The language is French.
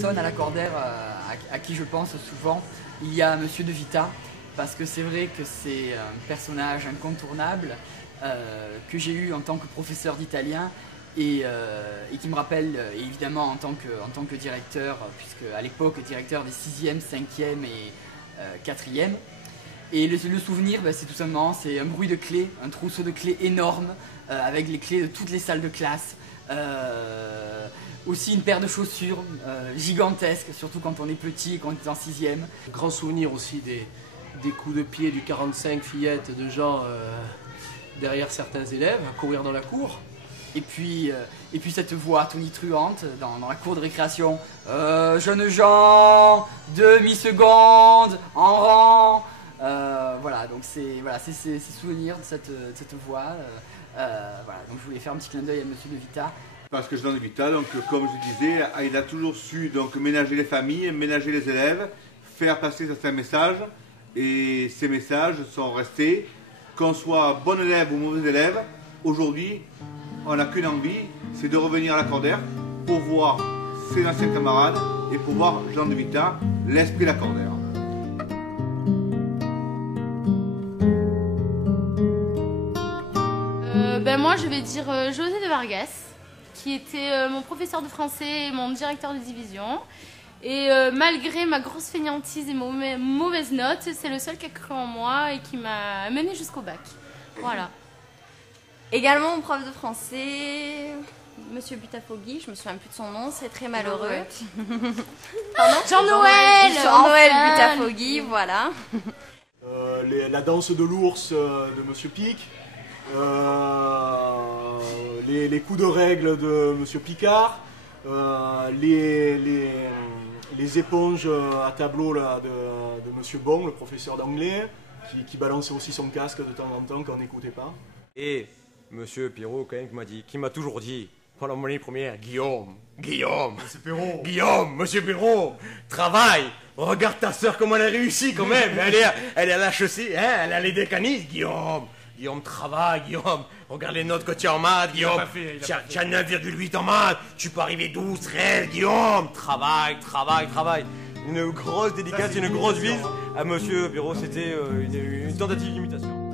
personne à l'accordaire à qui je pense souvent. Il y a Monsieur De Vita, parce que c'est vrai que c'est un personnage incontournable que j'ai eu en tant que professeur d'italien et qui me rappelle évidemment en tant que directeur, puisque à l'époque directeur des 6e, 5e et 4e. Et le souvenir, c'est tout simplement un bruit de clés, un trousseau de clés énorme avec les clés de toutes les salles de classe. Aussi une paire de chaussures gigantesques, surtout quand on est petit et quand on est en 6e. Grand souvenir aussi des coups de pied du 45 fillettes de gens derrière certains élèves à courir dans la cour. Et puis cette voix tonitruante dans la cour de récréation. Jeunes gens, demi-seconde, en rang. Voilà, donc c'est ces souvenirs de cette voix. Voilà, donc je voulais faire un petit clin d'œil à Monsieur De Vita. Parce que Jean De Vita, donc, comme je disais, il a toujours su donc, ménager les familles, ménager les élèves, faire passer certains messages. Et ces messages sont restés, qu'on soit bon élève ou mauvais élève, aujourd'hui, on n'a qu'une envie, c'est de revenir à l'accordaire pour voir ses anciens camarades et pour voir Jean De Vita, l'esprit l'accordaire. Moi je vais dire José de Vargas, qui était mon professeur de français et mon directeur de division. Et malgré ma grosse fainéantise et mauvaise note, c'est le seul qui a cru en moi et qui m'a mené jusqu'au bac. Voilà. Également mon prof de français, Monsieur Butafogui, je me souviens plus de son nom, c'est très malheureux. Pardon ? Jean-Noël Jean-Noël Butafogui, voilà. La danse de l'ours de Monsieur Pic, les coups de règle de Monsieur Picard, les éponges à tableau là, de Monsieur Bon, le professeur d'anglais, qui balançait aussi son casque de temps en temps quand on n'écoutait pas. Et Monsieur Pirot, quand même, qui m'a toujours dit, pendant mon année première, Guillaume, Monsieur Perrault. Guillaume, Monsieur Pirot, travaille, regarde ta sœur comment elle a réussi quand même, elle est à l'HEC, hein, elle a les décanistes, Guillaume, travaille, Guillaume, regarde les notes que tu as en maths, Guillaume, tu as 9,8 en maths, tu peux arriver 12, 13, Guillaume, travaille. Une grosse dédicace, une grosse bise à Monsieur Pirot, c'était une tentative d'imitation.